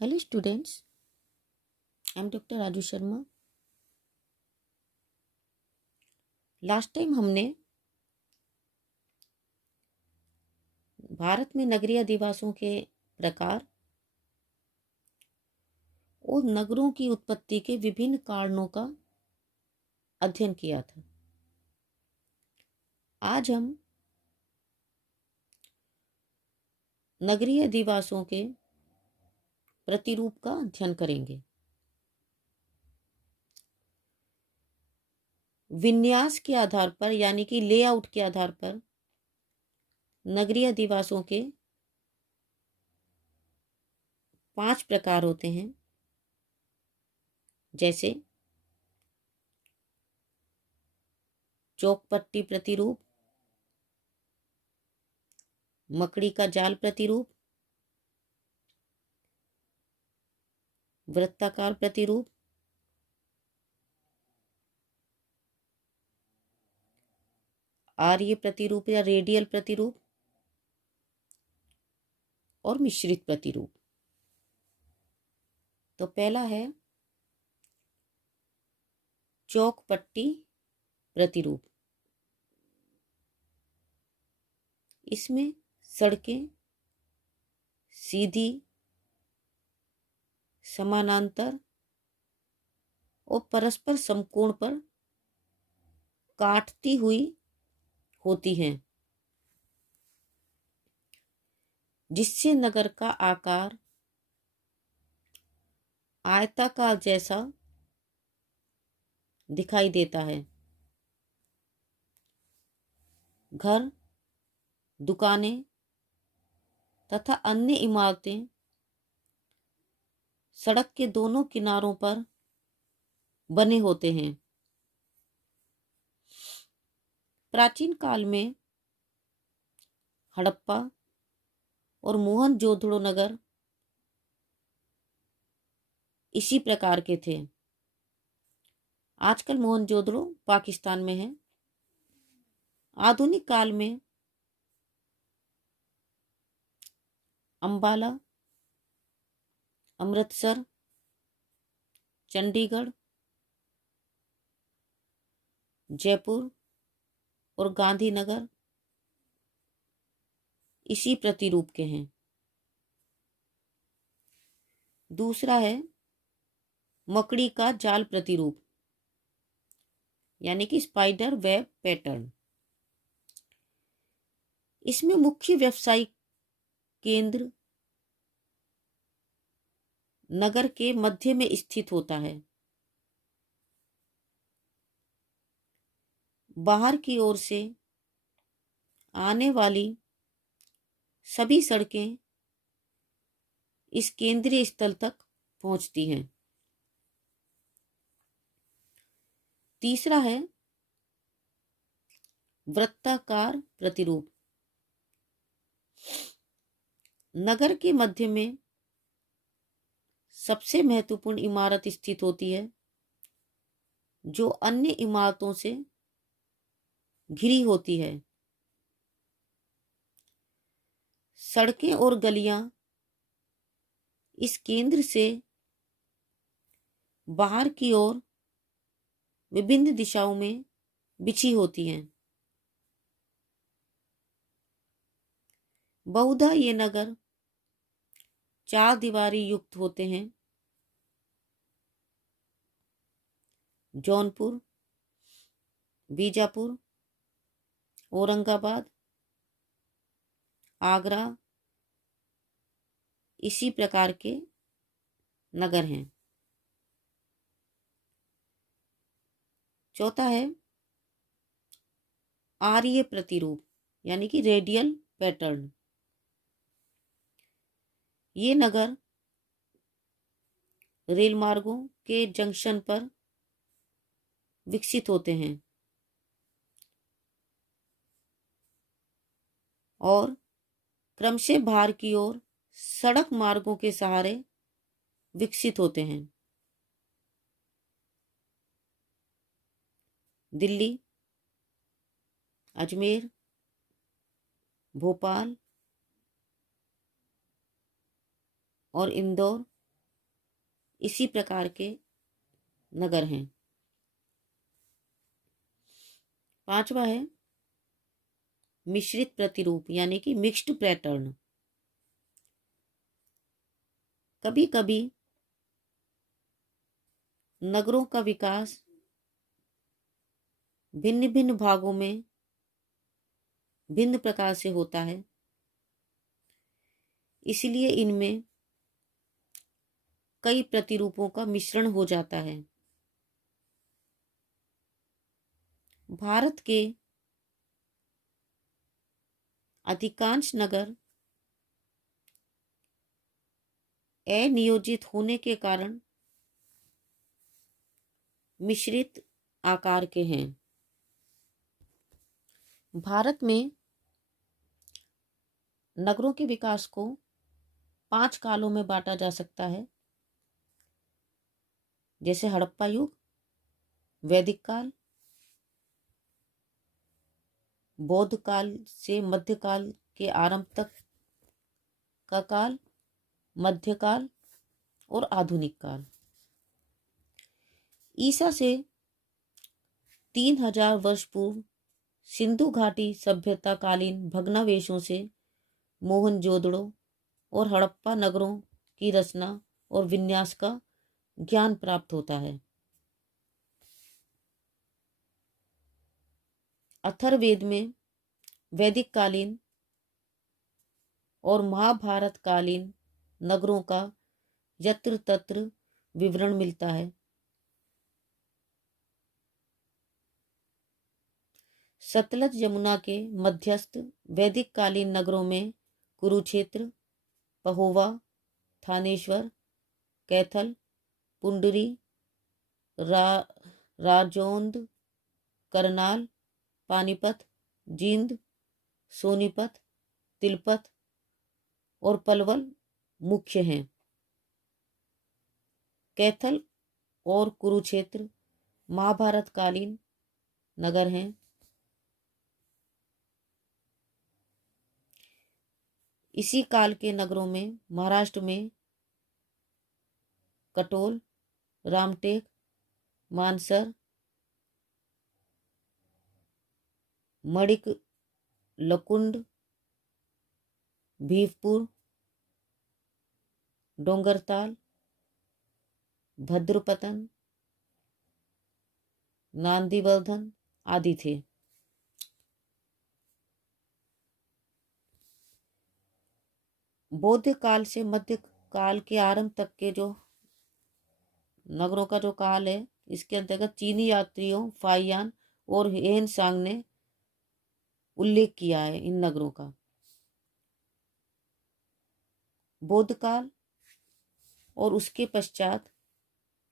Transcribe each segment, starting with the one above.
Hello students, I am doctor Raju Sharma. Last time हमने भारत में नगरीय अधिवासों के प्रकार और नगरों की उत्पत्ति के विभिन्न कारणों का अध्ययन किया था। आज हम नगरीय अधिवासों के प्रतिरूप का अध्ययन करेंगे। विन्यास के आधार पर यानी कि लेआउट के आधार पर नगरीय अधिवासों के 5 प्रकार होते हैं, जैसे चौकपट्टी प्रतिरूप, मकड़ी का जाल प्रतिरूप, वृत्ताकार प्रतिरूप, आर्य प्रतिरूप या रेडियल प्रतिरूप और मिश्रित प्रतिरूप। तो पहला है चौकपट्टी प्रतिरूप। इसमें सड़कें सीधी, समानांतर और परस्पर समकोण पर काटती हुई होती हैं, जिससे नगर का आकार आयताकार जैसा दिखाई देता है। घर, दुकानें तथा अन्य इमारतें सड़क के दोनों किनारों पर बने होते हैं। प्राचीन काल में हड़प्पा और मोहनजोदड़ो नगर इसी प्रकार के थे। आजकल मोहनजोदड़ो पाकिस्तान में है। आधुनिक काल में अंबाला, अमृतसर, चंडीगढ़, जयपुर और गांधीनगर इसी प्रतिरूप के हैं। दूसरा है मकड़ी का जाल प्रतिरूप यानी कि स्पाइडर वेब पैटर्न। इसमें मुख्य व्यावसायिक केंद्र नगर के मध्य में स्थित होता है। बाहर की ओर से आने वाली सभी सड़कें इस केंद्रीय स्थल तक पहुंचती हैं। तीसरा है वृत्ताकार प्रतिरूप। नगर के मध्य में सबसे महत्वपूर्ण इमारत स्थित होती है, जो अन्य इमारतों से घिरी होती है। सड़कें और गलियां इस केंद्र से बाहर की ओर विभिन्न दिशाओं में बिछी होती हैं। बहुधा ये नगर 4 दीवारी युक्त होते हैं। जौनपुर, बीजापुर, औरंगाबाद, आगरा इसी प्रकार के नगर हैं। चौथा है आर्य प्रतिरूप यानी कि रेडियल पैटर्न। ये नगर रेल मार्गों के जंक्शन पर विकसित होते हैं और क्रमशः बाहर की ओर सड़क मार्गों के सहारे विकसित होते हैं। दिल्ली, अजमेर, भोपाल और इंदौर इसी प्रकार के नगर हैं। 5वां है मिश्रित प्रतिरूप यानी कि मिक्स्ड पैटर्न। कभी कभी नगरों का विकास भिन्न भिन्न भागों में भिन्न प्रकार से होता है, इसलिए इनमें कई प्रतिरूपों का मिश्रण हो जाता है। भारत के अधिकांश नगर अनियोजित होने के कारण मिश्रित आकार के हैं। भारत में नगरों के विकास को 5 कालों में बांटा जा सकता है, जैसे हड़प्पा युग, वैदिक काल, बौद्ध काल से मध्यकाल के आरंभ तक का काल, मध्यकाल और आधुनिक काल। ईसा से 3000 वर्ष पूर्व सिंधु घाटी सभ्यता कालीन भग्नावशेषों से मोहनजोदड़ो और हड़प्पा नगरों की रचना और विन्यास का ज्ञान प्राप्त होता है। अथर्ववेद में वैदिक कालीन और महाभारत कालीन नगरों का यत्र तत्र विवरण मिलता है। सतलज यमुना के मध्यस्थ वैदिक कालीन नगरों में कुरुक्षेत्र, पहोवा, थानेश्वर, कैथल, पुंडरी, राजौंद, करनाल, पानीपत, जींद, सोनीपत, तिलपत और पलवल मुख्य हैं। कैथल और कुरुक्षेत्र महाभारत कालीन नगर हैं। इसी काल के नगरों में महाराष्ट्र में कटोल, रामटेक, मानसर, मणिक, लकुंड, भीवपुर, डोंगरताल, भद्रपतन, नांदीवर्धन आदि थे। बौद्ध काल से मध्य काल के आरंभ तक के जो नगरों का जो काल है, इसके अंतर्गत चीनी यात्रियों फाहियान और हेन सांग ने उल्लेख किया है इन नगरों का। बौद्ध काल और उसके पश्चात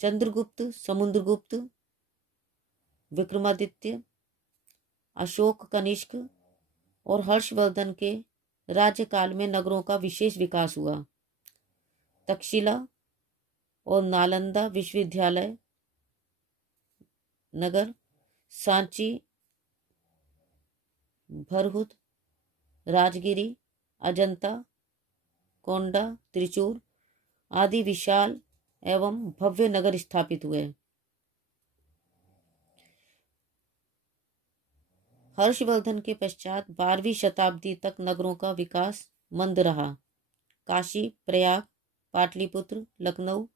चंद्रगुप्त, समुद्रगुप्त, विक्रमादित्य, अशोक कनिष्क और हर्षवर्धन के राज्यकाल में नगरों का विशेष विकास हुआ। तक्षशिला और नालंदा विश्वविद्यालय नगर, सांची, भरहुत, राजगिरी, अजंता, कोंडा, त्रिचूर आदि विशाल एवं भव्य नगर स्थापित हुए। हर्षवर्धन के पश्चात 12वीं शताब्दी तक नगरों का विकास मंद रहा। काशी, प्रयाग, पाटलिपुत्र, लखनऊ,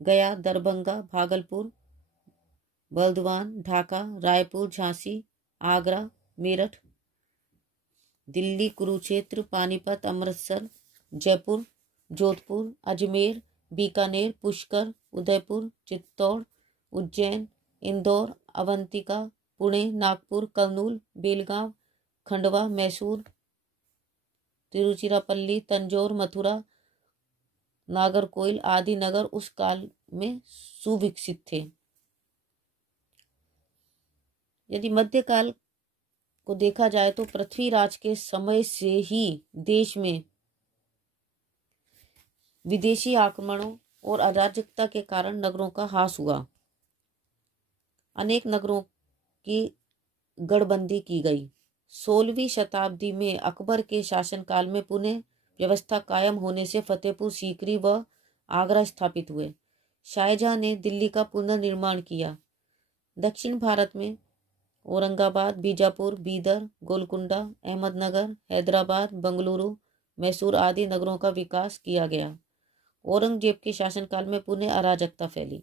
गया, दरभंगा, भागलपुर, बर्दवान, ढाका, रायपुर, झांसी, आगरा, मेरठ, दिल्ली, कुरुक्षेत्र, पानीपत, अमृतसर, जयपुर, जोधपुर, अजमेर, बीकानेर, पुष्कर, उदयपुर, चित्तौड़, उज्जैन, इंदौर, अवंतिका, पुणे, नागपुर, कर्नूल, बेलगांव, खंडवा, मैसूर, तिरुचिरापल्ली, तंजौर, मथुरा, नागरकोइल आदि नगर उस काल में सुविकसित थे। यदि मध्यकाल को देखा जाए तो पृथ्वीराज के समय से ही देश में विदेशी आक्रमणों और अराजकता के कारण नगरों का ह्रास हुआ। अनेक नगरों की गढ़बंदी की गई। 16वीं शताब्दी में अकबर के शासनकाल में पुनः व्यवस्था कायम होने से फतेहपुर सीकरी व आगरा स्थापित हुए। शाहजहां ने दिल्ली का पुनर्निर्माण किया। दक्षिण भारत में औरंगाबाद, बीजापुर, बीदर, गोलकुंडा, अहमदनगर, हैदराबाद, बंगलुरु, मैसूर आदि नगरों का विकास किया गया। औरंगजेब के शासनकाल में पुनः अराजकता फैली।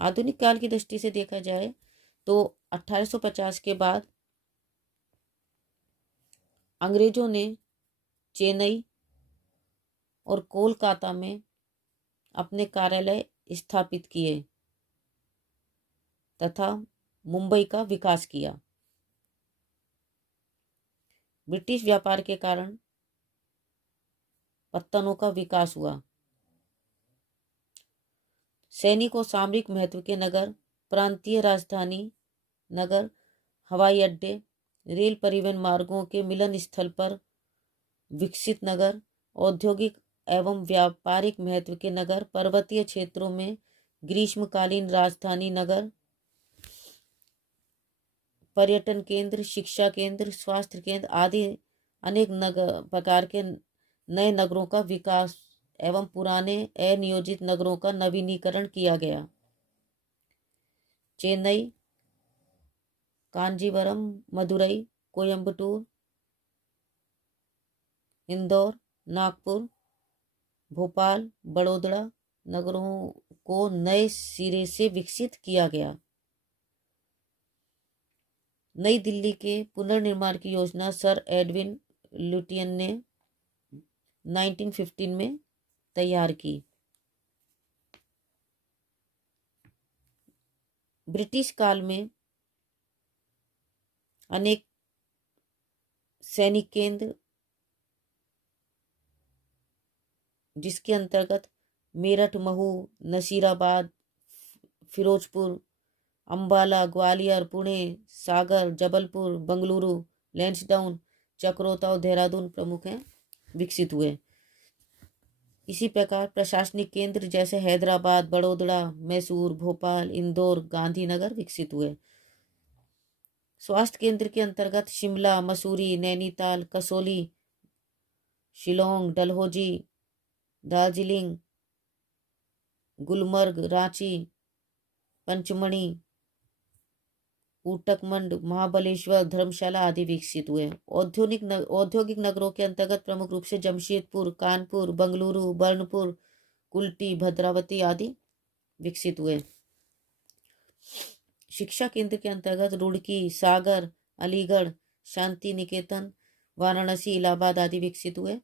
आधुनिक काल की दृष्टि से देखा जाए तो 1850 के बाद अंग्रेजों ने चेन्नई और कोलकाता में अपने कार्यालय स्थापित किए तथा मुंबई का विकास किया। ब्रिटिश व्यापार के कारण पत्तनों का विकास हुआ। सैनिक और सामरिक महत्व के नगर, प्रांतीय राजधानी नगर, हवाई अड्डे, रेल परिवहन मार्गों के मिलन स्थल पर विकसित नगर, औद्योगिक एवं व्यापारिक महत्व के नगर, पर्वतीय क्षेत्रों में ग्रीष्मकालीन राजधानी नगर, पर्यटन केंद्र, शिक्षा केंद्र, स्वास्थ्य केंद्र आदि अनेक प्रकार के नए नगरों का विकास एवं पुराने अनियोजित नगरों का नवीनीकरण किया गया। चेन्नई, कांजीवरम, मदुरई, कोयम्बटूर, इंदौर, नागपुर, भोपाल, बड़ौदा नगरों को नए सिरे से विकसित किया गया। नई दिल्ली के पुनर्निर्माण की योजना सर एडविन लुटियन ने 1915 में तैयार की। ब्रिटिश काल में अनेक सैनिक केंद्र, जिसके अंतर्गत मेरठ, महू, नसीराबाद, फिरोजपुर, अंबाला, ग्वालियर, पुणे, सागर, जबलपुर, बंगलुरु, लैंसडाउन, चक्रोता और देहरादून प्रमुख हैं, विकसित हुए। इसी प्रकार प्रशासनिक केंद्र जैसे हैदराबाद, बड़ौदा, मैसूर, भोपाल, इंदौर, गांधीनगर विकसित हुए। स्वास्थ्य केंद्र के अंतर्गत शिमला, मसूरी, नैनीताल, कसौली, शिलोंग, डलहौजी, दार्जिलिंग, गुलमर्ग, रांची, पंचमढ़ी, ऊटकमंड, महाबलेश्वर, धर्मशाला आदि विकसित हुए। औद्योगिक नगरों के अंतर्गत प्रमुख रूप से जमशेदपुर, कानपुर, बंगलुरु, बर्नपुर, कुल्टी, भद्रावती आदि विकसित हुए। शिक्षा केंद्र के अंतर्गत रुड़की, सागर, अलीगढ़, शांति निकेतन, वाराणसी, इलाहाबाद आदि विकसित हुए।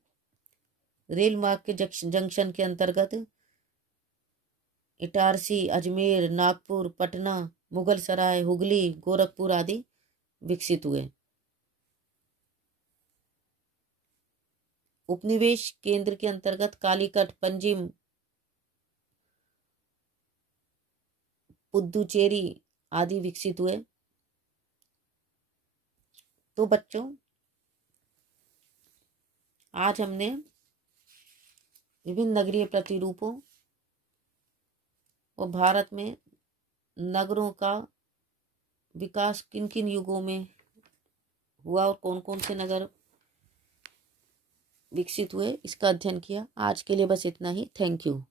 रेल मार्ग के जंक्शन के अंतर्गत इटारसी, अजमेर, नागपुर, पटना, मुगल सराय, हुगली, गोरखपुर आदि विकसित हुए। उपनिवेश केंद्र के अंतर्गत कालीकट, पंजिम, पुदुचेरी आदि विकसित हुए। तो बच्चों, आज हमने विभिन्न नगरीय प्रतिरूपों और भारत में नगरों का विकास किन किन युगों में हुआ और कौन कौन से नगर विकसित हुए, इसका अध्ययन किया। आज के लिए बस इतना ही। Thank you.